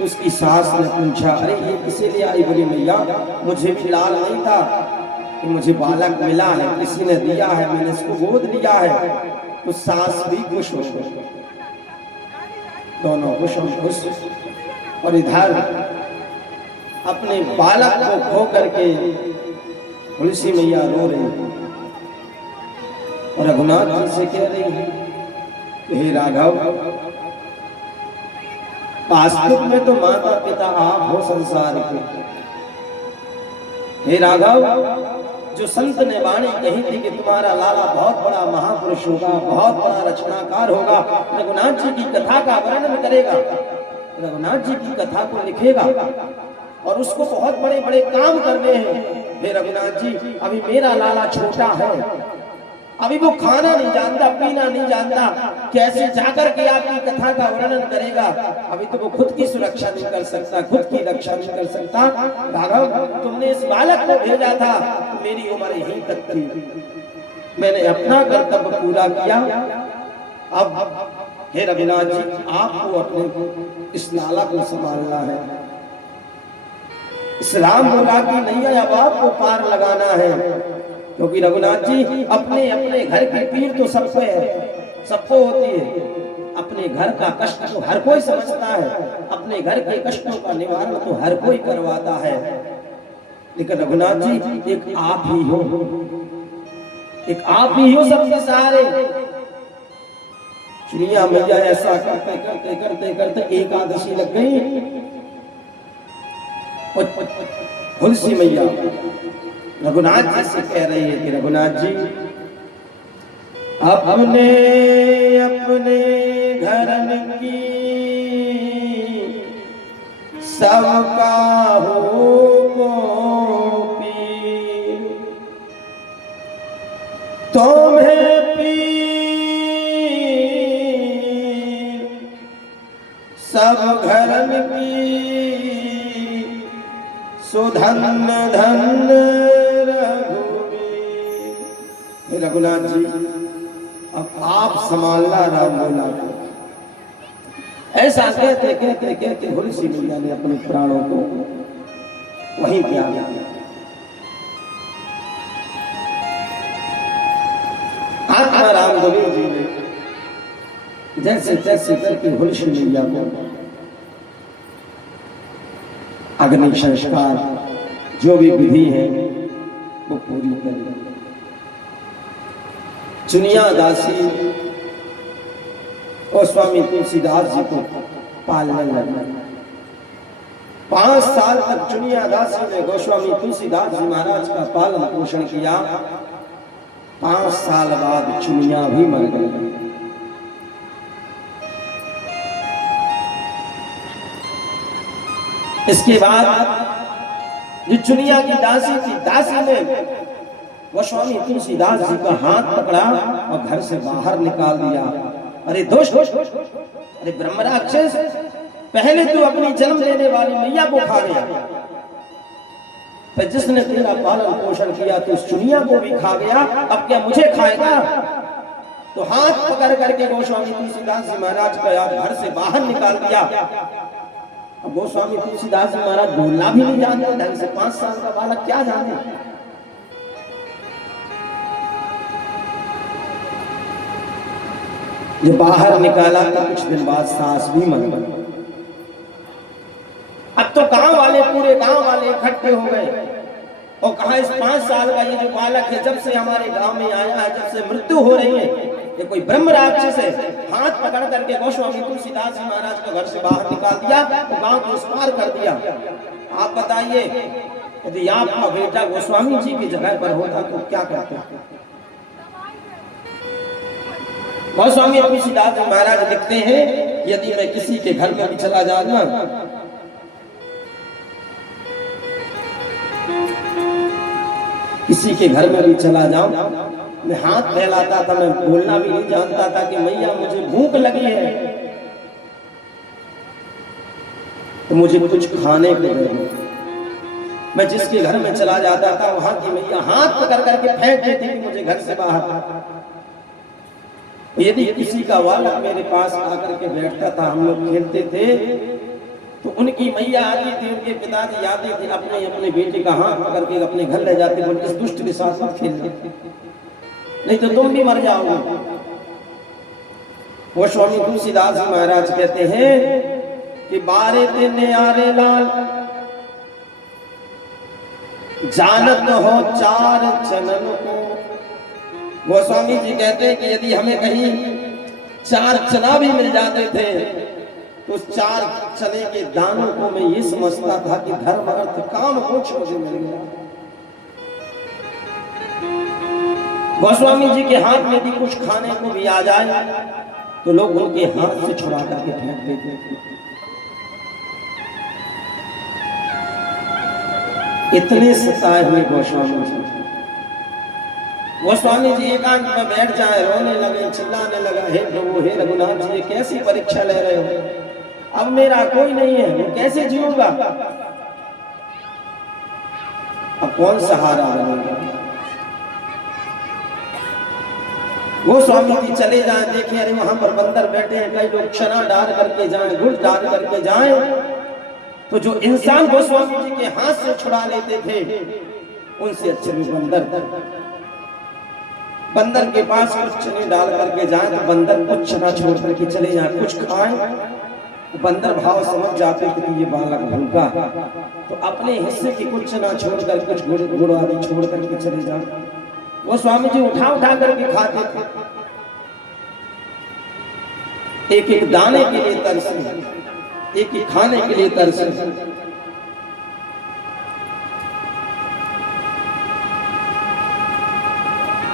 उसकी सास ने पूछा, अरे ये किसे ले आई? बोली मैया मुझे भी लाल नहीं था, कि मुझे बालक मिला है, किसी ने दिया है, मैंने इसको गोद लिया है। तो सास भी खुश हो गई, दोनों खुश। और इधर अपने बालक को खो करके तुलसी मैया रो रही है और रघुनाथ जी से कह रही है, हे राघव, वास्तव में तो माता पिता आप हो संसार के। हे राघव, जो संत ने वाणी कही थी कि तुम्हारा लाला बहुत बड़ा महापुरुष होगा, बहुत बड़ा रचनाकार होगा, रघुनाथ जी की कथा का वर्णन करेगा, रघुनाथ जी की कथा को लिखेगा और उसको बहुत बड़े बड़े काम करने हैं। हे रघुनाथ जी, अभी मेरा लाला छोटा है, अभी वो खाना नहीं जानता, पीना नहीं जानता, कैसे जाकर के आपकी कथा का वर्णन करेगा? अभी तो वो खुद की सुरक्षा नहीं कर सकता, खुद की रक्षा नहीं कर सकता। राघव, तुमने इस बालक को भेजा था, मेरी उम्र यहीं तक थी, मैंने अपना कर्तव्य पूरा किया। अब हे रघुनाथ जी, आपको अपने इस लाला को संभालना है। इस राम बोला कि नहीं, अब आपको पार लगाना है, क्योंकि रघुनाथ जी अपने अपने घर की पीड़ तो सबको है, सबको होती है। अपने घर का कष्ट तो हर कोई समझता है, अपने घर के कष्टों का निवारण तो हर कोई करवाता है, लेकिन रघुनाथ जी एक आप ही हो, एक आप ही हो सबके सहारे। चुनिया मैया ऐसा करते करते करते करते एकादशी लग गई। तुलसी मैया रघुनाथ जी से कह रही है कि रघुनाथ जी, अपने अपने घर की सबका हो पीर, तुम्हें पीर सब घरन की सुधन धन रघुवीर। रघुनाथ जी, अब आप संभालना राम बोला। ऐसा कहते कहते कहते तुलसी मैया ने अपने प्राणों को वहीं त्याग दिया। आत्मा राम गोविंद जी ने जैसे जैसे करके तुलसी मैया को अग्नि संस्कार जो भी विधि है वो पूरी कर। चुनिया दासी और स्वामी तुलसीदास जी को पालने लगे। 5 साल तक चुनिया दासी ने गोस्वामी तुलसीदास जी महाराज का पालन पोषण किया। 5 साल बाद चुनिया भी मर गए। इसके बाद जो चुनिया की दासी थी, दासी ने गोस्वामी तुलसीदास जी का हाथ पकड़ा और घर से बाहर निकाल दिया। अरे दुष्ट, अरे ब्रह्मराक्षस, पहले तू अपनी जन्म देने वाली मैया को खा गया, फिर जिसने तेरा पालन पोषण किया तो उस चुनिया को भी खा गया, अब क्या मुझे खाएगा? तो हाथ पकड़ करके गोस्वामी तुलसीदास जी महाराज का घर से बाहर निकाल दिया। अब गोस्वामी तुलसीदास जी महाराज बोलना भी नहीं जानते ढंग से, 5 साल का बालक क्या जाने। जब बाहर निकाला तो कुछ दिन बाद सास भी मर गई। अब तो गांव वाले, पूरे गांव वाले इकट्ठे हो गए और कहा इस 5 साल का ये जो बालक है, जब से हमारे गांव में आया है, जब से मृत्यु हो रही है, ये कोई ब्रह्म राक्षस है। हाथ पकड़ करके गोस्वामी तुलसीदास जी महाराज का घर से बाहर निकाल दिया, तो गांव को उस्मार कर दिया। आप बताइए, यदि आपका बेटा गोस्वामी जी की जगह पर होता तो क्या करते? गोस्वामी तुलसीदास जी महाराज लिखते हैं, यदि मैं किसी के घर में भी चला जाऊंगा, किसी के घर में भी चला जाऊं, मैं हाथ फैलाता था, मैं बोलना भी नहीं जानता था कि मैया मुझे भूख लगी है तो मुझे कुछ खाने को दे दो। मैं जिसके घर में चला जाता था वहां की मैया हाथ पकड़ करके फेंक देती थी मुझे घर से बाहर। यदि किसी का बालक मेरे पास आकर के बैठता था, हम लोग खेलते थे, तो उनकी मैया आती थी, उनके पिताजी आते थे, अपने अपने बेटे का हाथ पकड़ के अपने घर ले जाते, बोले इस दुष्ट के साथ मत खेलना, नहीं तो तुम भी मर जाओगे। वो स्वामी तुलसीदास जी महाराज कहते हैं कि बारे तेने आरे लाल जानत हो 4 चनन को। गोस्वामी जी कहते हैं कि यदि हमें कहीं 4 चना भी मिल जाते थे तो 4 चने के दानों को मैं ये समझता था कि धर्म अर्थ काम मोक्ष मुझे मिल गया। गोस्वामी जी के हाथ में भी कुछ खाने को भी आ जाए तो लोग उनके हाथ से छुड़ा करके फेंक देते थे। इतने सताए हुए गोस्वामी जी, गोस्वामी जी एकांत में बैठ जाए, रोने लगे, चिल्लाने लगा, हे प्रभु, हे रघुनाथ जी, ये कैसी परीक्षा ले रहे हो? अब मेरा कोई नहीं है, मैं कैसे जीऊंगा? अब कौन सहारा बनेगा? गोस्वामी जी चले जाए, देखे अरे वहां पर बंदर बैठे हैं, कई लोग चना डाल करके जाए, गुड़ डाल करके जाए, तो जो इंसान गोस्वामी जी के हाथ से छुड़ा लेते थे, उनसे अच्छे भी बंदर के पास कुछ चने डाल करके जाए तो बंदर कुछ चना छोड़ करके चले जाए, कुछ खाएं। बंदर भाव समझ जाते कि ये बालक भूखा, तो अपने हिस्से की कुछ चना छोड़कर, कुछ गुड़ आदि छोड़ करके चले जाए। वो स्वामी जी उठा उठा करके खाते थे, एक एक दाने के लिए तरसे, एक एक खाने के लिए तरसे।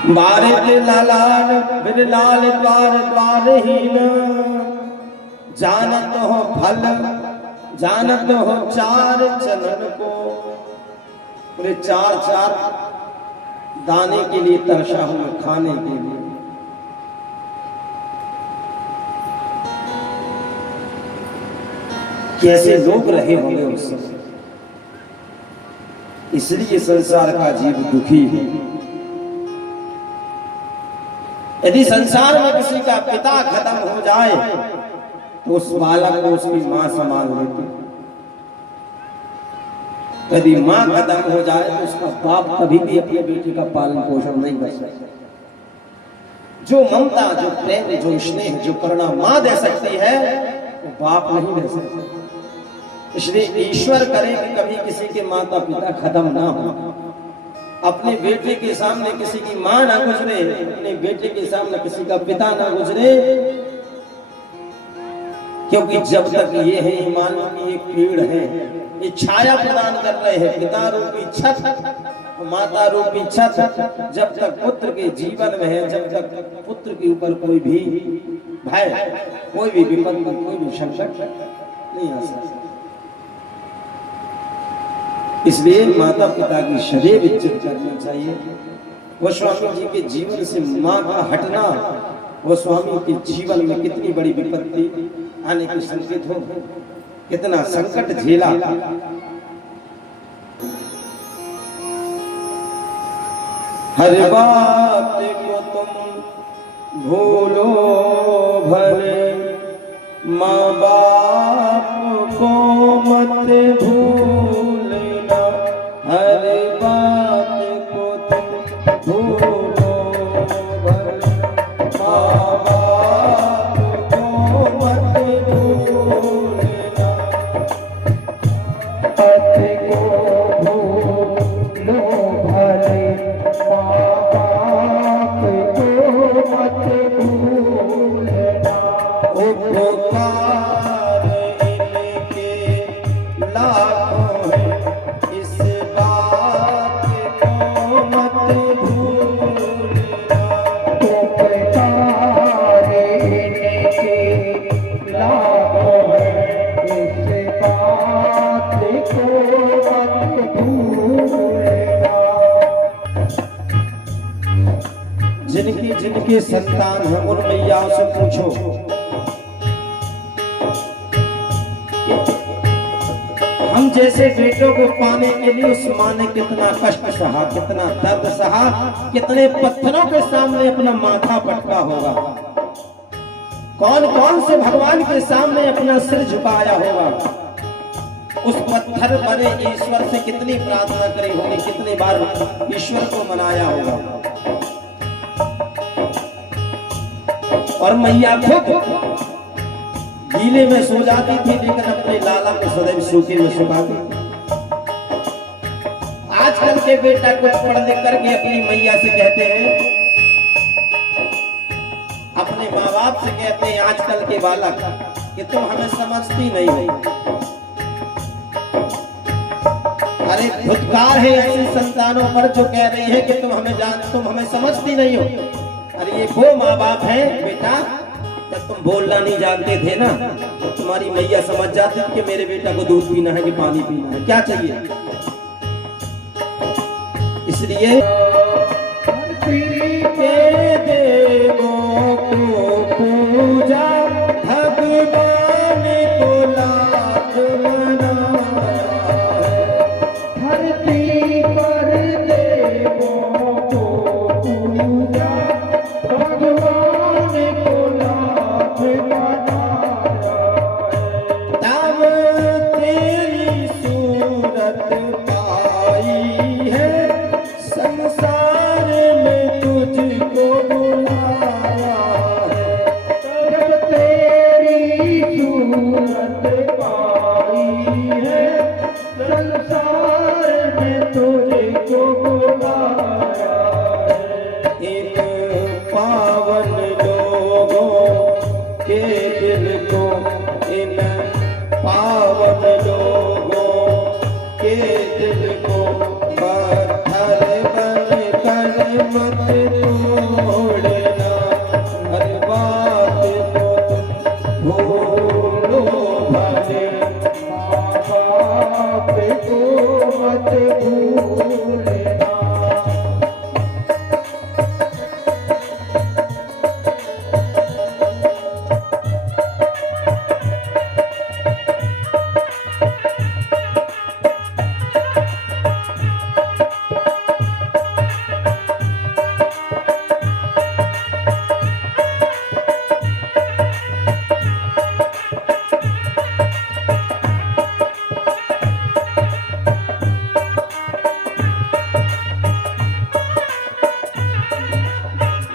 मारे ते लालान बिरलाल द्वार द्वारहीन, जानत हो फल जानत हो चार चनन को। पूरे चार चार दाने के लिए तरसा हूं, खाने के लिए। कैसे लोग रहे होंगे उस समय, इसलिए संसार का जीव दुखी है। यदि संसार में किसी का पिता खत्म हो जाए तो उस बालक को उसकी मां संभाल लेती, यदि मां खत्म हो जाए तो उसका बाप कभी भी अपने बेटे का पालन पोषण नहीं कर सकता। जो ममता, जो प्रेम, जो स्नेह, जो करुणा मां दे सकती है, वो बाप नहीं दे सकता। इसलिए ईश्वर करे कि कभी किसी के माता पिता खत्म ना हो। अपने बेटे के सामने किसी की मां ना गुजरे, अपने बेटे के सामने किसी का पिता ना गुजरे, क्योंकि जब तक ये है, मान लो कि एक पेड़ है, ये छाया प्रदान कर रहे हैं, पिता रूपी छत, माता रूपी छत। जब तक पुत्र के जीवन में है, जब तक पुत्र के ऊपर कोई भी भय, कोई भी विपत्ति, कोई भी संकट नहीं आ सकता। इसलिए माता पिता की सदैव इज्जत करनी चाहिए। गोस्वामी जी के जीवन से मां का हटना गोस्वामी के जीवन में कितनी बड़ी विपत्ति आने की संकेत हो, कितना संकट झेला। हर बात को तुम भूलो भले, माँ बाप को मत भूलना। हर बात को तुम भूलो भले, माँ बाप को मत भूलना। बात को भूलो भले, माँ बाप को मत भूलना। उपकार इनके लाखों हैं, इस बात को मत भूलना। उपकार इनके लाखों हैं, इस बात को मत भूलना। जिनकी जिनके संतान हैं उन मैयाओं से पूछो, हम जैसे बेटों को पाने के लिए उस मां ने कितना कष्ट सहा, कितना दर्द सहा, कितने पत्थरों के सामने अपना माथा पटका होगा। कौन कौन से भगवान के सामने अपना सिर झुकाया होगा। उस पत्थर बने ईश्वर से कितनी प्रार्थना करी होगी, कितनी बार ईश्वर को मनाया होगा। और मैया खुद गीले में सो जाती थी, लेकिन अपने लाला को सदैव सूखे में सुखाती। आजकल के बेटा कुछ पढ़ लिख करके अपनी मैया से कहते हैं, अपने माँ बाप से कहते हैं आजकल के बालक कि तुम हमें समझती नहीं हो। अरे धुतकार है ऐसी संतानों पर जो कह रही है कि तुम हमें समझती नहीं हो। अरे ये वो माँ बाप है बेटा, जब तुम बोलना नहीं जानते थे ना, तो तुम्हारी मैया समझ जाती कि मेरे बेटा को दूध पीना है कि पानी पीना है, क्या चाहिए। इसलिए धरती के देवों को पूजा, भगवान को लाख मनाया है। धरती पर देवों को पूजा, भगवान को लाख मनाया है। तब तेरी सूरत पाई है, संसार में तुझको बुलाया है। जब तेरी सूरत पाई है, संसार में तुझको बुलाया है। इन पावन लोगों के दिल को, इन पावन लोगों के दिल को पत्थर बनकर मत तोड़ना। हर बात को तुम भूलो भले, माँ बाप को मत भूलना।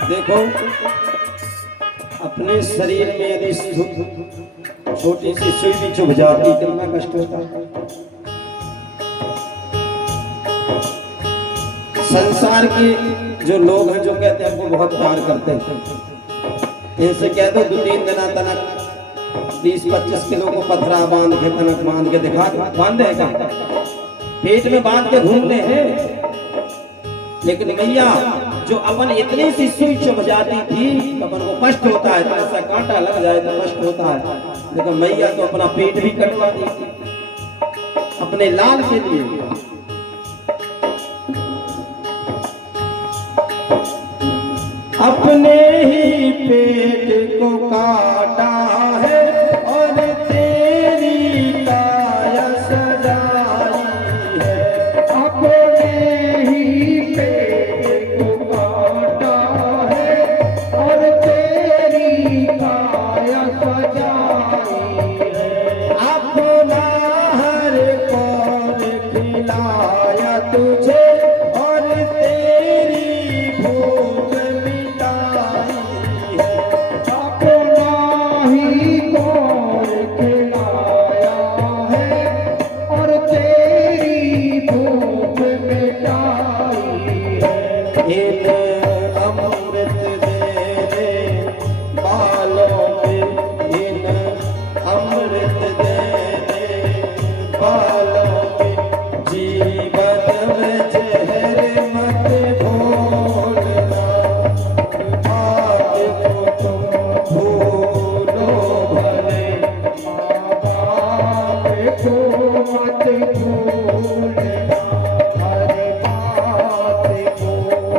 देखो, अपने शरीर में यदि छोटी सी सुई भी चुभ जाती, कितना कष्ट होता। संसार के जो लोग हैं, जो कहते हैं हमको बहुत प्यार करते हैं, इनसे कह दो 2-3 दिना तनक 20-25 किलो को पथरा बांध के, तनक बांध के दिखा, बांधे हैं क्या? पेट में बांध के घूमते हैं। लेकिन मैया जो अपन इतनी सी सुई चुभ जाती थी, अपन को कष्ट होता है, तो ऐसा कांटा लग जाए तो कष्ट होता है। लेकिन मैया तो अपना पेट भी कटवा दी अपने लाल के लिए। अपने ही पेट को काटा है और तेरी काया सजाई है। अपने ही पेट को काटा है और तेरी काया सजाई है। अपना हर कौन खिलाया तुझे और तेरी भूख मिटाई है। अपना ही कौन खिलाया है और तेरी भूख मिटाई है। इन अमृत देने वालों में, इन अमृत देने वालों में, जीवन में जहर मत घोलना। बात को तुम भूलो भले, माँ बाप को मत भूलना। हर बात को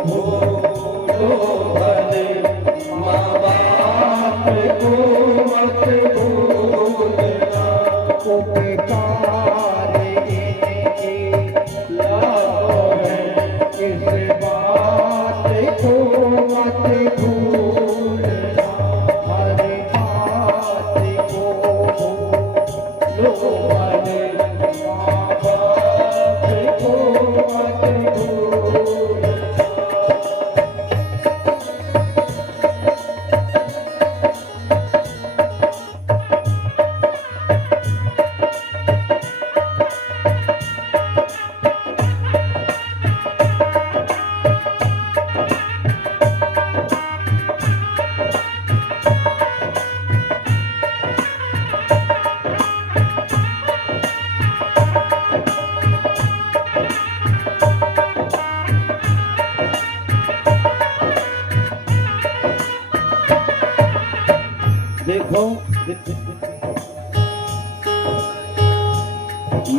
भूलो भले, माँ बाप को मत भूलना। उपकार इनके लाओ है, इस बात को मत भूलना। हर बात को भूलो भले, माँ बाप को मत भूलना। देखो,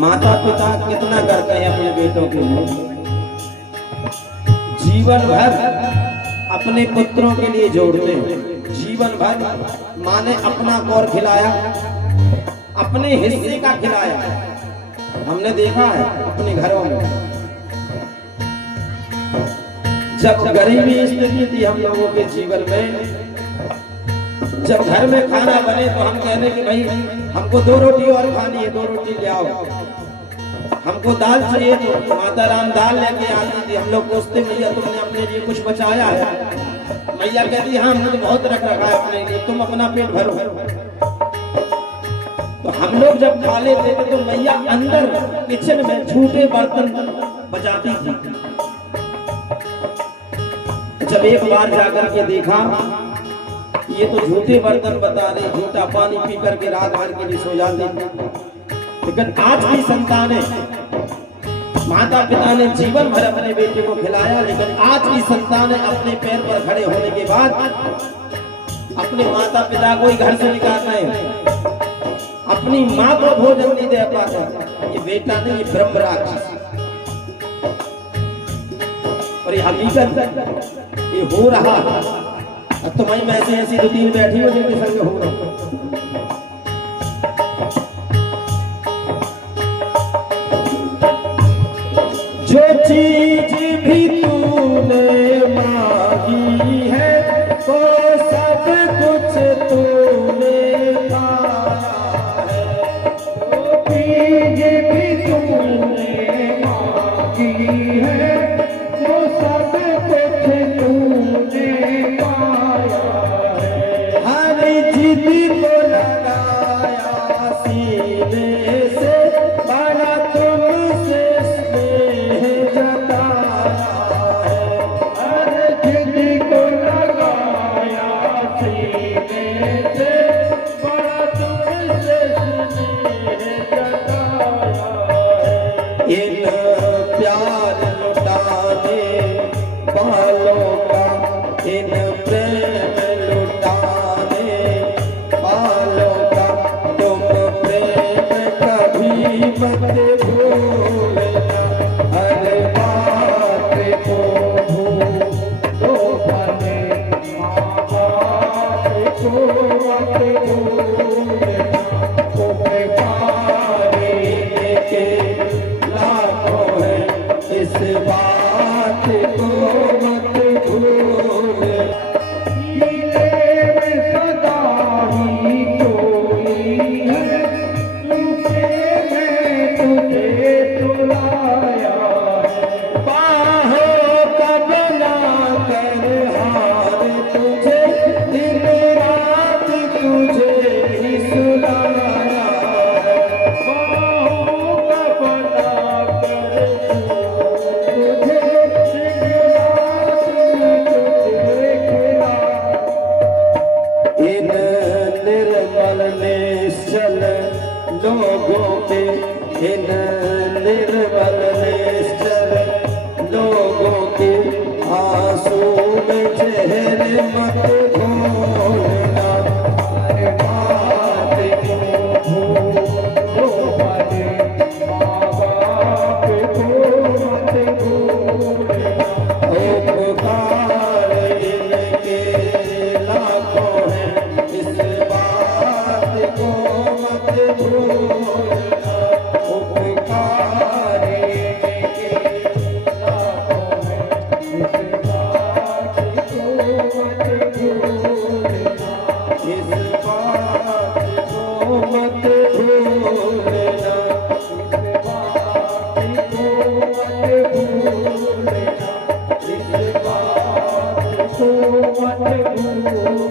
माता पिता कितना करते हैं अपने बेटों के लिए। जीवन भर अपने पुत्रों के लिए जोड़ते हैं। जीवन भर माँ ने अपना कौर खिलाया, अपने हिस्से का खिलाया। हमने देखा है अपने घरों में जब गरीबी स्थिति थी हम लोगों के जीवन में, जब घर में खाना बने तो हम कहने कि भाई हमको 2 रोटी और खानी है, 2 रोटी ले आओ। हमको दाल चाहिए तो माता राम दाल लेके आती थी। हम लोग पूछते मैया तुमने अपने लिए कुछ बचाया है? मैया कहती हाँ हमने बहुत रख रखा है अपने लिए, तुम अपना पेट भरो। तो हम लोग जब खा लेते थे तो मैया अंदर किचन में झूठे बर्तन बजाती थी। जब एक बार जाकर के देखा ये तो झूठे बर्तन बता रहे, झूठा पानी पी करके रात भर के लिए सो जाते। लेकिन आज की संतानें, माता पिता ने जीवन भर अपने बेटे को खिलाया, लेकिन आज की संतानें अपने पैर पर खड़े होने के बाद अपने माता पिता को ही घर से निकाल रहे हैं, अपनी माँ को भोजन नहीं दे पाते। ये बेटा नहीं, ये ब्रह्म राक्षस। और ये हकीकत ये हो रहा है। अब तो मैं ऐसी 2-3 बैठी हो जिनके संग हो रहा हूं। जो चीज भी तूने मांगी है वो सब कुछ तूने पाया है। जो चीज भी तूने मांगी है वो सब कुछ तूने पाया है। हर जिद को लगाया सीने से, बड़ा तुमसे स्नेह जताया है। हर जिद को लगाया सीने से, बड़ा तुमसे स्नेह जताया है। इन प्यार लुटाने वालों का, इन प्रेम लुटाने वालों का तुम प्रेम कभी मत भूलना। हर बात को भूलो भले, माँ बाप को मत भूलना। पुकारे के लाखों है, इस बात को मत भूलना। सीने में सदा ही कोई है, लुटे में तुझे सुलाया है। बाहों का बना कर हार तुझे, दिन रात तुझे ही सुलाया है। बाहों का बना कर तुझे, दिन रात तुझे खिलाया। इन निर्मल निश्चल लोगों के, इन निर्मल निश्चल लोगों के आंसू में चेहरे मत भूलना। हर बात को भूलो भले, माँ बाप को मत भूलना। उपकार इनके लाखों हैं, इस बात को मत भूलना। उपकार इनके लाखों हैं, इस बात को मत भूलना। इस बात को मत भूलना। इस बात को मत भूलना। इस बात को मत भूलना।